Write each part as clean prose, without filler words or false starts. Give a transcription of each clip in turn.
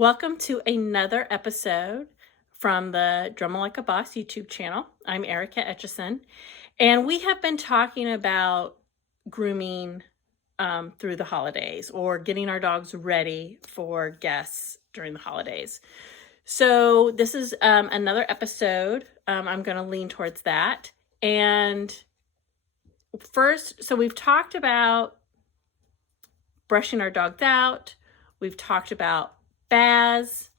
Welcome to another episode from the Dremel Like a Boss YouTube channel. I'm Erica Etchison, and we have been talking about grooming through the holidays or getting our dogs ready for guests during the holidays. So this is another episode. I'm going to lean towards that. And first, so we've talked about brushing our dogs out. We've talked about baths.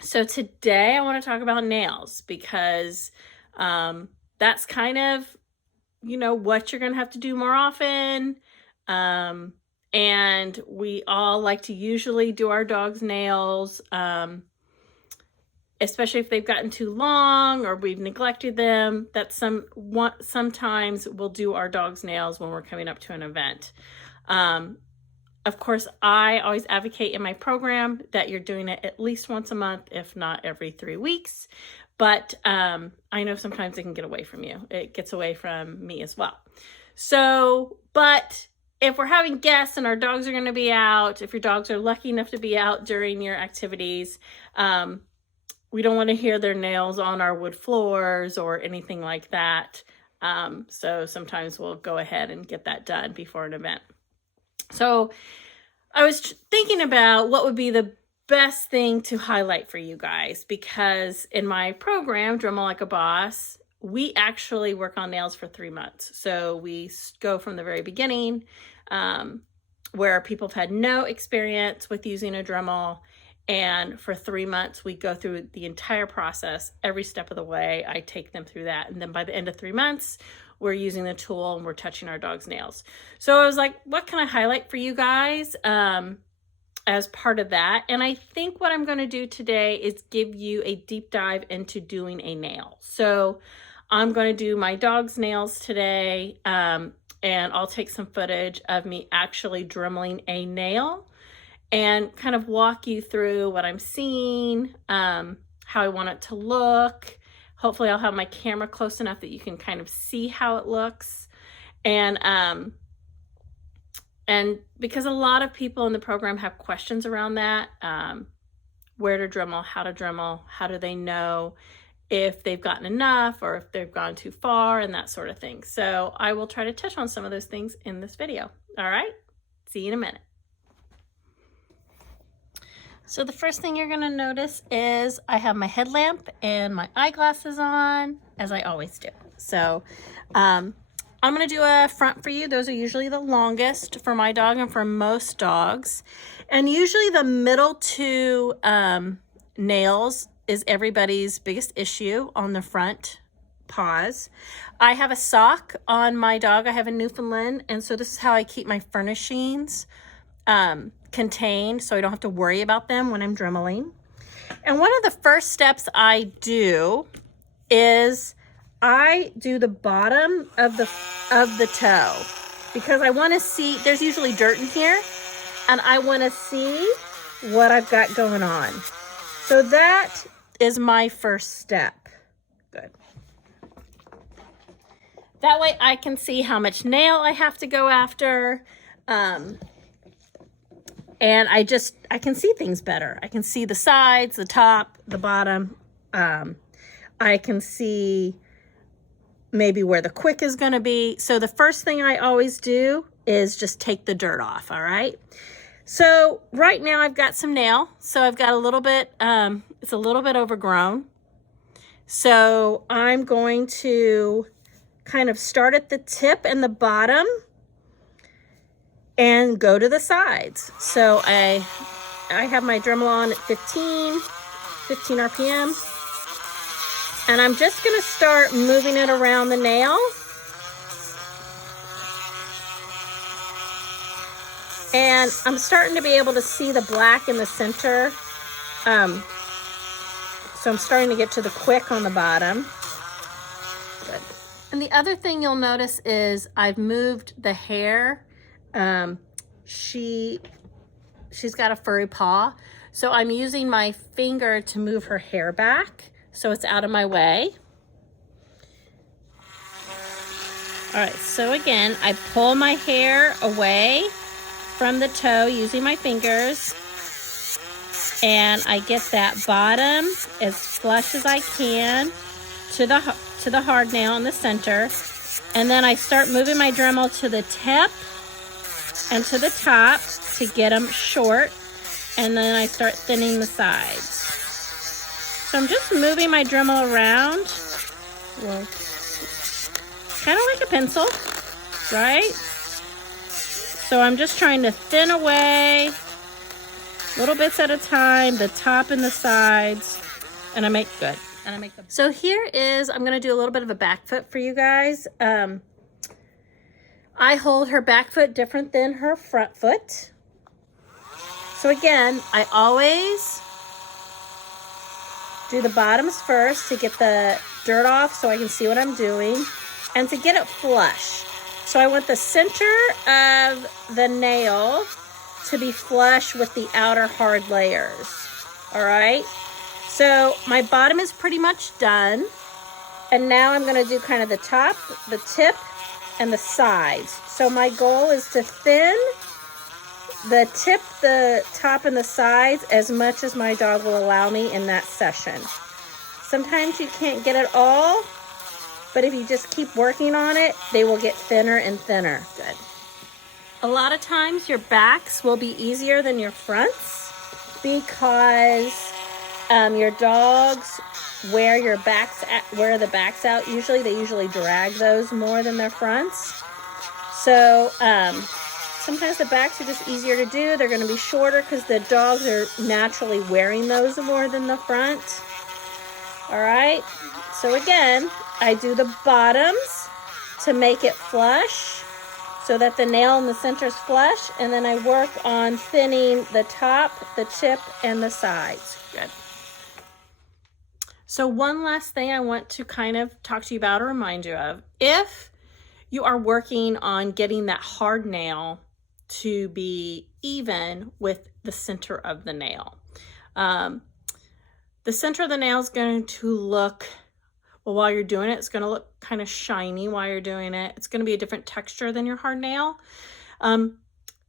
So today I want to talk about nails because that's kind of, what you're going to have to do more often. And we all like to usually do our dog's nails, especially if they've gotten too long or we've neglected them. Sometimes we'll do our dog's nails when we're coming up to an event. Of course, I always advocate in my program that you're doing it at least once a month, if not every 3 weeks. But I know sometimes it can get away from you. It gets away from me as well. So, but if we're having guests and our dogs are going to be out, if your dogs are lucky enough to be out during your activities, we don't want to hear their nails on our wood floors or anything like that. So sometimes we'll go ahead and get that done before an event. So I was thinking about what would be the best thing to highlight for you guys, because in my program, Dremel Like a Boss, we actually work on nails for 3 months. So we go from the very beginning, where people have had no experience with using a Dremel, and for 3 months, we go through the entire process, every step of the way. I take them through that. And then by the end of 3 months, we're using the tool and we're touching our dog's nails. So I was like, what can I highlight for you guys as part of that? And I think what I'm going to do today is give you a deep dive into doing a nail. So I'm going to do my dog's nails today, and I'll take some footage of me actually dremeling a nail and kind of walk you through what I'm seeing, how I want it to look. Hopefully I'll have my camera close enough that you can kind of see how it looks. And because a lot of people in the program have questions around that, where to Dremel, how do they know if they've gotten enough or if they've gone too far and that sort of thing. So I will try to touch on some of those things in this video. All right, see you in a minute. So the first thing you're going to notice is I have my headlamp and my eyeglasses on, as I always do. So I'm going to do a front for you. Those are usually the longest for my dog and for most dogs. And usually the middle two nails is everybody's biggest issue on the front paws. I have a sock on my dog. I have a Newfoundland, and so this is how I keep my furnishings contained, so I don't have to worry about them when I'm dremeling. And one of the first steps I do is I do the bottom of the toe, because I want to see, there's usually dirt in here, and I want to see what I've got going on. So that is my first step. Good. That way I can see how much nail I have to go after. And I can see things better. I can see the sides, the top, the bottom. I can see maybe where the quick is going to be. So the first thing I always do is just take the dirt off, all right? So right now I've got some nail. So I've got a little bit, it's a little bit overgrown. So I'm going to kind of start at the tip and the bottom and go to the sides. So I have my Dremel on at 15 RPM. And I'm just gonna start moving it around the nail. And I'm starting to be able to see the black in the center. So I'm starting to get to the quick on the bottom. Good. And the other thing you'll notice is I've moved the hair. She's got a furry paw, so I'm using my finger to move her hair back so it's out of my way. All right, so again, I pull my hair away from the toe using my fingers, and I get that bottom as flush as I can to the hard nail in the center. And then I start moving my Dremel to the tip and to the top to get them short. And then I start thinning the sides. So I'm just moving my Dremel around. Well, kind of like a pencil, right? So I'm just trying to thin away little bits at a time, the top and the sides, and I make good. And I make them. So here is, I'm gonna do a little bit of a back foot for you guys. I hold her back foot different than her front foot. So again, I always do the bottoms first to get the dirt off so I can see what I'm doing and to get it flush. So I want the center of the nail to be flush with the outer hard layers. All right. So my bottom is pretty much done. And now I'm going to do kind of the top, the tip, and the sides. So my goal is to thin the tip, the top, and the sides as much as my dog will allow me in that session. Sometimes you can't get it all, but if you just keep working on it, they will get thinner and thinner. Good. A lot of times your backs will be easier than your fronts because your dogs wear the backs out. Usually they usually drag those more than their fronts. So sometimes the backs are just easier to do. They're going to be shorter because the dogs are naturally wearing those more than the front. All right. So again, I do the bottoms to make it flush so that the nail in the center is flush. And then I work on thinning the top, the tip, and the sides. Good. So one last thing I want to kind of talk to you about or remind you of. If you are working on getting that hard nail to be even with the center of the nail. The center of the nail is going to look, well, while you're doing it, it's going to look kind of shiny while you're doing it. It's going to be a different texture than your hard nail. And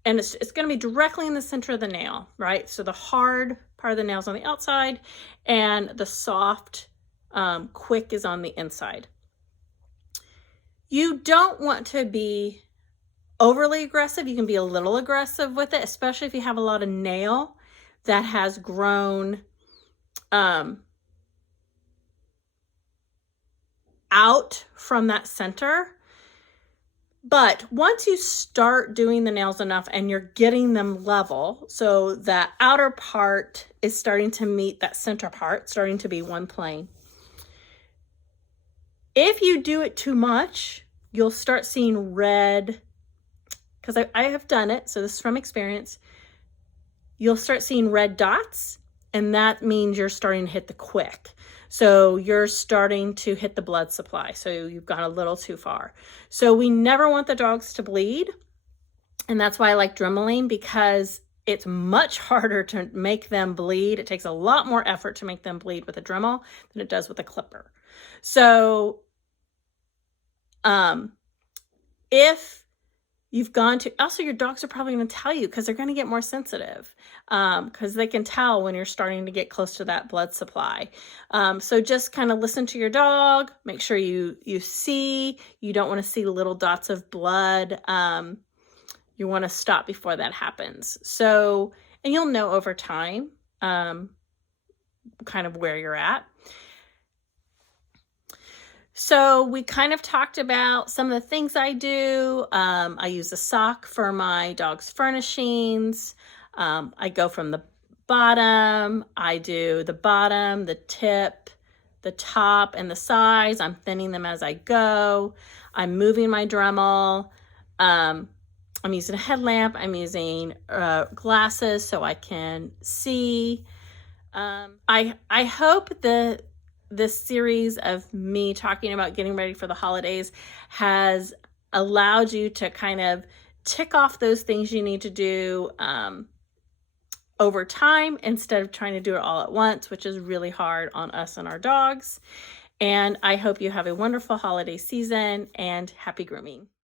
it's going to be directly in the center of the nail, right? So the hard part of the nail is on the outside and the soft, quick is on the inside. You don't want to be overly aggressive. You can be a little aggressive with it, especially if you have a lot of nail that has grown out from that center. But once you start doing the nails enough and you're getting them level, so that outer part is starting to meet that center part, starting to be one plane. If you do it too much, you'll start seeing red, because I have done it, so this is from experience. You'll start seeing red dots, and that means you're starting to hit the quick. So you're starting to hit the blood supply. So you've gone a little too far. So we never want the dogs to bleed. And that's why I like Dremeling, because it's much harder to make them bleed. It takes a lot more effort to make them bleed with a Dremel than it does with a clipper. So if you've gone to, also your dogs are probably going to tell you, because they're going to get more sensitive, because they can tell when you're starting to get close to that blood supply. So just kind of listen to your dog, make sure you see, you don't want to see little dots of blood. You want to stop before that happens. So, and you'll know over time, kind of where you're at. So we kind of talked about some of the things I do. I use a sock for my dog's furnishings. I go from the bottom. I do the bottom, the tip, the top, and the sides. I'm thinning them as I go. I'm moving my Dremel. I'm using a headlamp. I'm using glasses so I can see. I hope this series of me talking about getting ready for the holidays has allowed you to kind of tick off those things you need to do over time instead of trying to do it all at once, which is really hard on us and our dogs. And I hope you have a wonderful holiday season and happy grooming.